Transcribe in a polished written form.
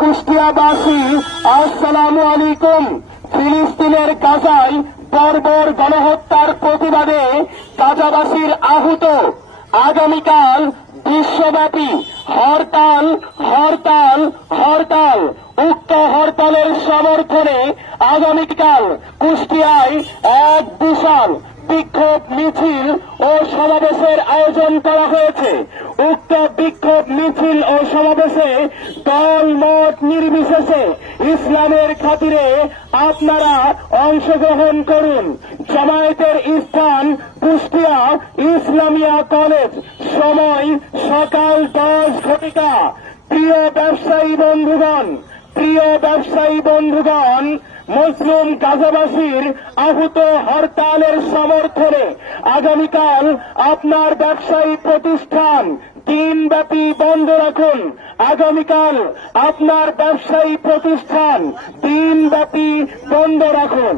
কুষ্টিয়াবাসী, আসসালামু আলাইকুম। ফিলিস্তিনের গাজায় বর্বর গণহত্যার প্রতিবাদে গাজাবাসীর আহত। আগামীকাল বিশ্বব্যাপী হরতাল হরতাল হরতাল। উক্ত হরতালের সমর্থনে আগামীকাল কুষ্টিয়ায় এক বিশাল বিক্ষোভ মিছিল ও সমাবেশের আয়োজন করা হয়েছে। উক্ত বিক্ষোভ মিছিল ও সমাবেশে দল মত নির্বিশেষে ইসলামের খাতিরে আপনারা অংশগ্রহণ করুন। জামায়াতের স্থান কুষ্টিয়া ইসলামিয়া কলেজ, সময় সকাল 10 ঘটিকা। প্রিয় ব্যবসায়ী বন্ধুগণ, মুসলিম গাজাবাসীর আহত হরতালের সমর্থনে আগামীকাল আপনার ব্যবসায়ী প্রতিষ্ঠান দিনব্যাপী বন্ধ রাখুন। আগামীকাল আপনার ব্যবসায়ী প্রতিষ্ঠান দিনব্যাপী বন্ধ রাখুন।